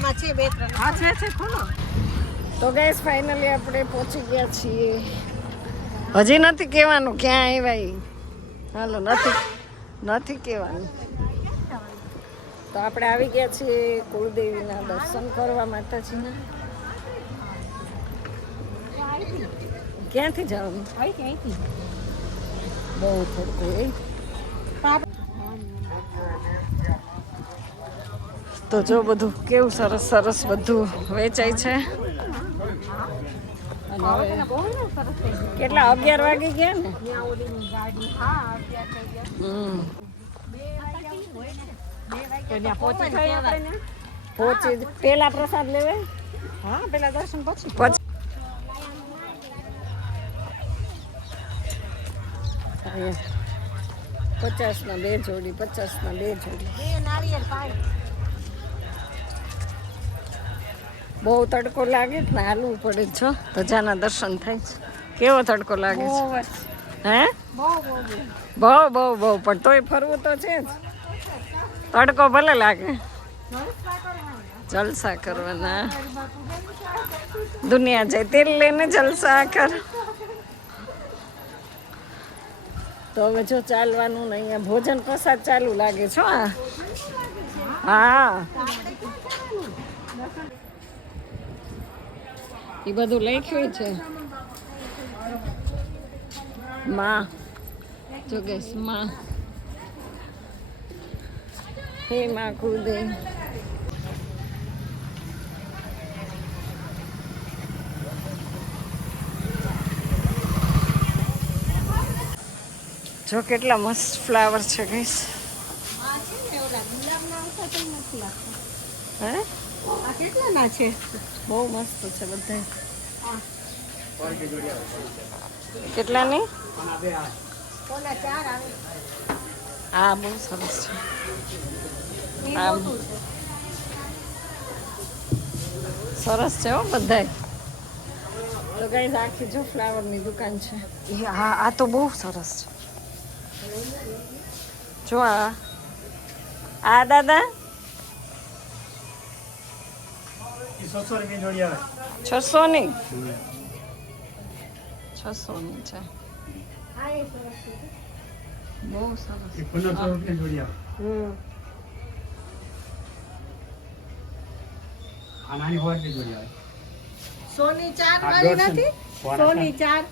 આમાં છે બે ત્રણ. હા છે ખોલો. તો ગાઈસ ફાઇનલી આપણે પહોંચી ગયા છીએ. હજી નથી કહેવાનું ક્યાં આવ્યા. હાલો નથી કહેવાનું. તો આપણે આવી ગયા છીએ કુળદેવીના દર્શન કરવા માતાજીના. ક્યાંથી જવાનું? અહીંથી બહુ થોડું તો જો બધું કેવું સરસ સરસ બધું વેચાય છે. કેટલા 11 વાગી ગયા ને? પહોંચી પેલા પ્રસાદ લેવે. હા પેલા દર્શન પછી. 50 ના 2 જોડી, 50 ના 2 જોડી. નારિયેળ પાણી. બહુ તડકો લાગે ને હાલવું પડે છો ધજાના દર્શન થાય છે. કેવો તડકો લાગે છે? હે બહુ પણ તોય ફરવું તો છે જ. તડકો ભલે લાગે, જલસા કરવાના. દુનિયા જાય તેલ લઈને જલસા કર. તો હવે જો ચાલવાનું ને અહીંયા ભોજન પ્રસાદ ચાલુ લાગે છો. હા એ બધું લખ્યું છે. માં જોગેશ માં હે માં કુદે. જો કેટલા મસ્ત ફ્લાવર છે ગઈસ. હે આ કેટલા ના છે? બહુ મસ્ત છે બધા. કેટલાની? ઓલા 4 આવે. હા બહુ સરસ છે. આમ સરસ છે હો બધા. તો ગાઈસ આખી જો ફ્લાવરની દુકાન છે. હા આ તો બહુ સરસ છે. જો આ દાદા 600 ની 600 ની છે. બહુ સરસ. સોની 4 વાળી નથી? સોની 4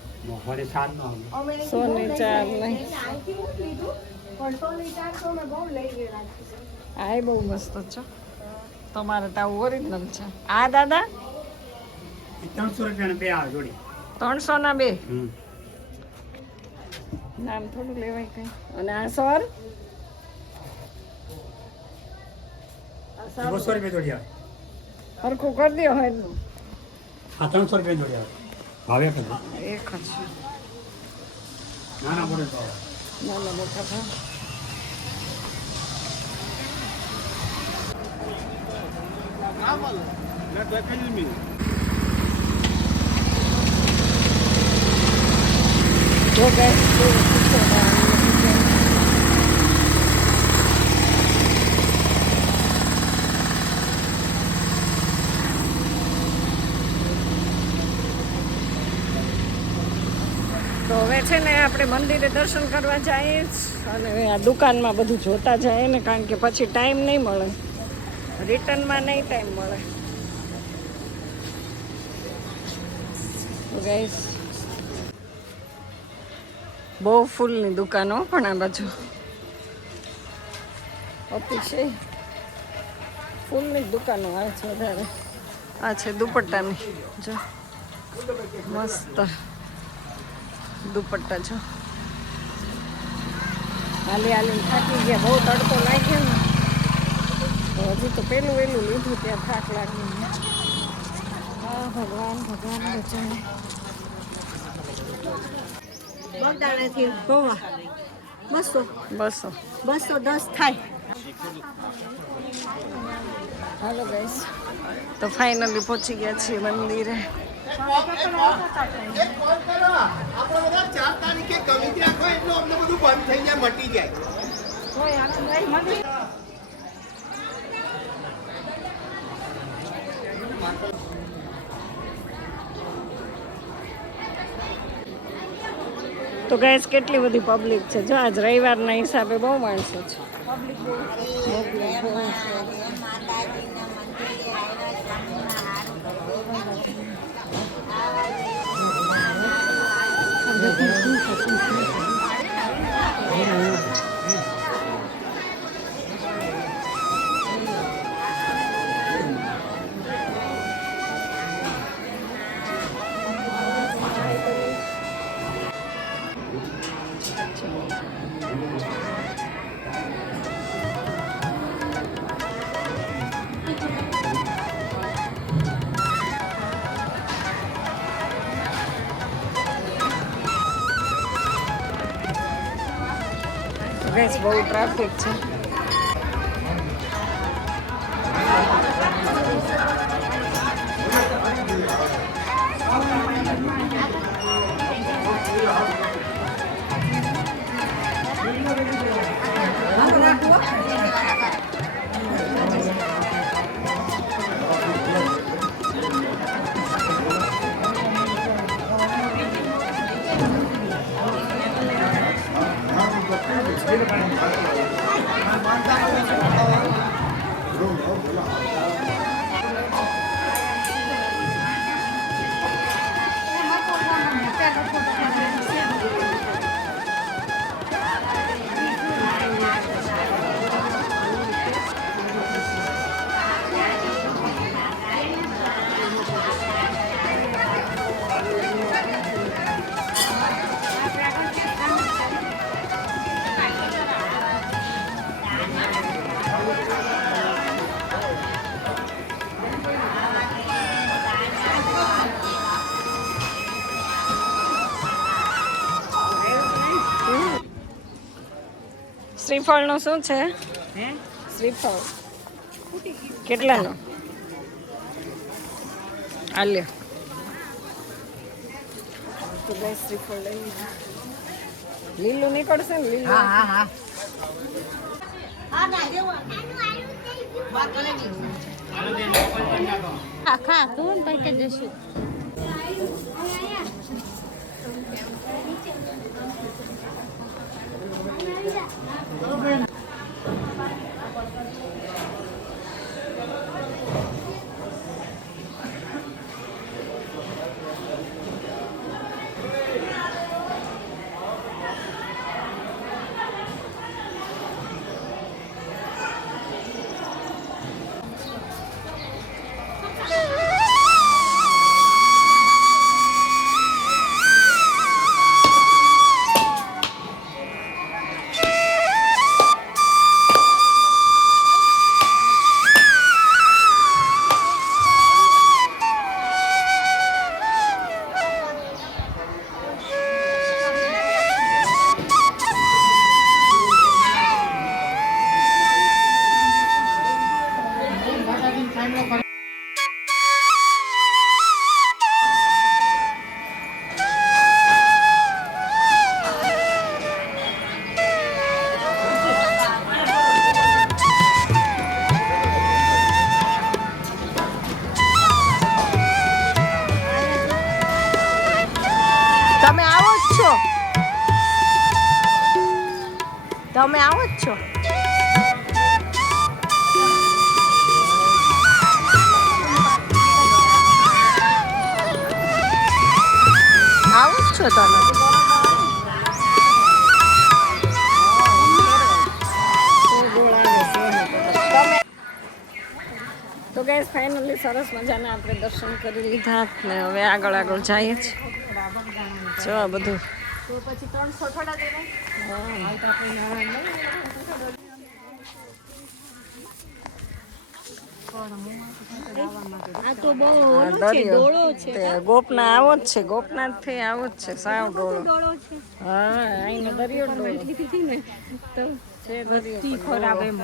સોની 4 નહીં. પણ સોની 4 તો મેં બહુ લઈ ગયેલા છે. આ બહુ મસ્ત છે. તમારે તો ઓરિજિનલ છે. આ દાદા 300 રૂપિયા 2 આવે જોડી. 300 ના 2. નામ થોડું લેવાય કઈ. અને આ સર 200 રૂપિયા જોડી આવે. હરખું કરી દો હોય નું. હા 300 રૂપિયા જોડી આવે. ભાવે એક જ. એક જ છે. નાના મોટે ભાવ. નાના મોટા ભાવ. જો ગાઈસ તો હવે છે ને આપણે મંદિરે દર્શન કરવા જઈએ અને આ દુકાનમાં બધું જોતા જાય ને, કારણ કે પછી ટાઈમ નહીં મળે, રિટર્નમાં નહીં ટાઈમ મળે. તો ગાઈસ બહુ ફૂલની દુકાનો પણ આ બાજુ અતિશય ફૂલની દુકાનો આવે છે વધારે. આ છે દુપટ્ટાની. જો મસ્ત દુપટ્ટા છો. હાલી હાલીને થાકી ગયા, બહુ તડકો લાગ્યો ને તો હજી તો પેલું વેલું લીધું ત્યાં થાક લાગી. હા ભગવાન બચાવે. બગદાણાથી ગોવા 200 210 થાય. હાલો ગાઈસ, તો ફાઇનલી પહોંચી ગયા છીએ મંદિરે. તો ગાઈસ કેટલી બધી પબ્લિક છે જો આજ રવિવારના હિસાબે બહુ માણસો છે. ગાઈસ બહુ ટ્રાફિક છે. શ્રીફળનો શું છે? શ્રીફળ કેટલાનો? આલ્યો તો ગાઈસ શ્રીફળ લઈ લીધું. લીલું નીકળશે ને લીલું? હા. આખા તું પેકેજ જશું. તમે આવો જ છો? તમે આવો જ છો? આવો જ છો તમે? તો ગાઈસ ફાઇનલી સરસ મજાના આપણે દર્શન કરી લીધા ને હવે આગળ જઈએ છીએ. જો આ બધું તો પછી 300 થોડા દેવાય. આ તો બહુ ડોળો છે. ગોપના આવો જ છે, ગોપનાથ થી આવો જ છે, સાવ ડોળો. હા અહીંનો દરિયો ડોળો તો છે, દરિયો ખરાબ એમ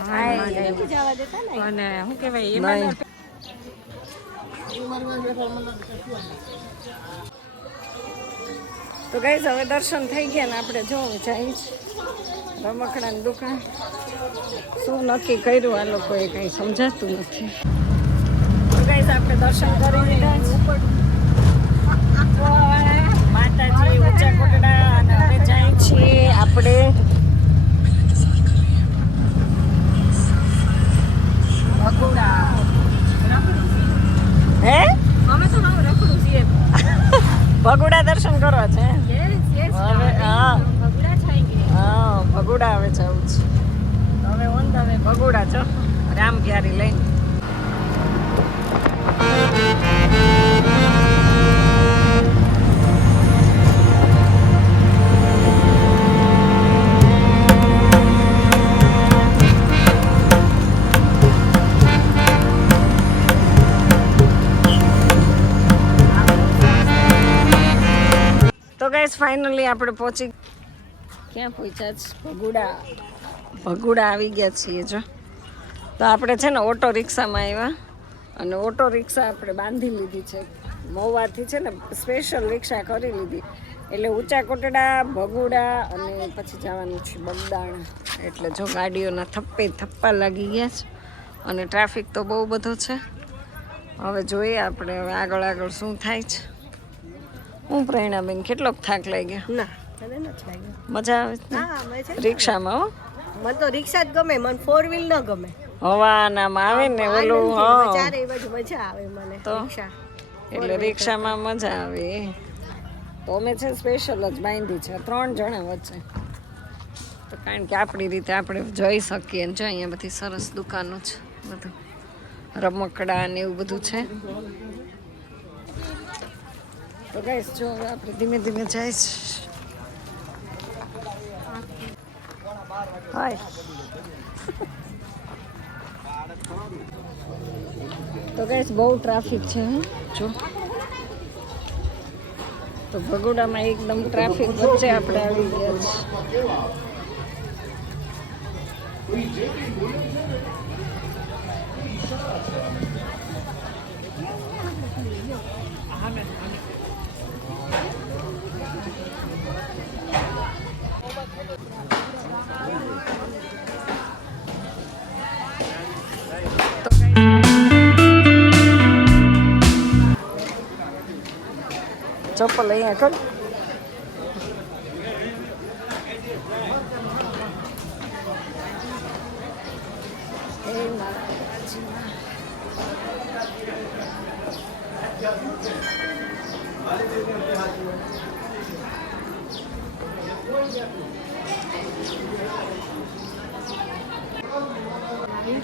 જવા દેતા ને. અને શું કહેવાય એમાં તો ગાઈસ હવે દર્શન થઈ ગયા ને આપણે જો જઈએ રમકડાની દુકાન. શું નક્કી કર્યું આ લોકોએ કંઈ સમજાતું નથી. ગાઈસ આપણે દર્શન કરી લીધા છે. માતાજી ઊંચા કોટડા અને હવે જાય છીએ આપણે ભગોડા. હે અમે તો હવે રખડું છીએ. ભગોડા દર્શન કરવા છે હવે. હા ભગડા છાઈ હા ભગોડા હવે જવું છે. હવે ઓન ધ વે ભગોડા છો રામ પ્યારી લઈને. તો ગાઈસ ફાઇનલી આપણે પહોંચી ક્યાં પહોંચ્યા છે? ભગુડા આવી ગયા છીએ જો. તો આપણે છે ને ઓટો રિક્ષામાં આવ્યા અને ઓટો રિક્ષા આપણે બાંધી લીધી છે. મહુવાથી છે ને સ્પેશિયલ રિક્ષા કરી લીધી એટલે ઊંચા કોટડા ભગુડા અને પછી જવાનું છે બગદાણા. એટલે જો ગાડીઓના થપ્પા લાગી ગયા છે અને ટ્રાફિક તો બહુ બધો છે. હવે જોઈએ આપણે હવે આગળ શું થાય છે. હું પ્રેરણાબેન કેટલોક થાક લાગી ગયો? ના મને નથી લાગ્યું. મજા આવે છે ને? હા અમે છે રિક્ષામાં હો. મને તો રિક્ષા જ ગમે, મને 4 વ્હીલ ન ગમે. હવાનામાં આવે ને ઓલું હા ચારે બાજુ મજા આવે મને તો? રિક્ષા. એટલે રિક્ષામાં મજા આવે. તો અમે છે સ્પેશિયલ જ બાંધી છે 3 જણા વચ્ચે. તો કારણ કે આપણી રીતે આપણે જઈ શકીએ ને જો અહીંયા બધી સરસ દુકાનો છે બધું રમકડા ને એવું બધું છે. તો ગાઈસ જો હવે આપણે ધીમે ધીમે જાય છે. હાય તો ગાઈસ બહુ ટ્રાફિક છે જો. તો ભગોડામાં એકદમ ટ્રાફિક વચ્ચે આપણે આવી ગયા છે. ચપ્પલ અહીંયા કર.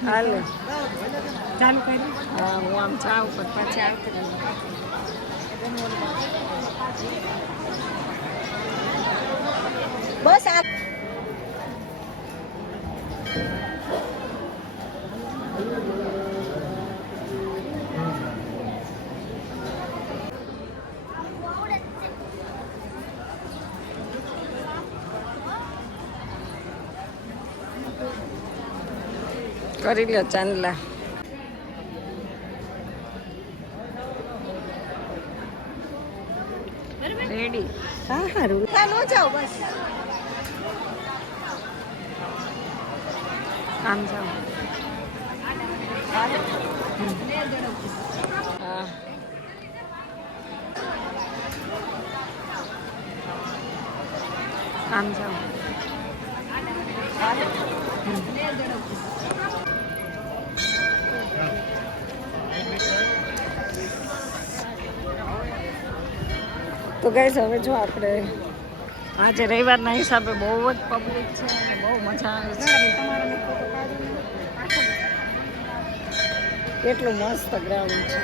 હાલે ચાલુ કરી. હા હું આમ ચા ઉપર પાછી આવતી રહું. બસ આ કરી લ્યો ચાંદલા. રેડી. હા હારું ચાલો જાઓ બસ. આમ જાઓ. હા આમ જાઓ. તો ગાઈસ હવે જો આપણે આજે રવિવારના હિસાબે બહુ જ પબ્લિક છે અને બહુ મજા આવે છે. કેટલું મસ્ત ગ્રાઉન્ડ છે.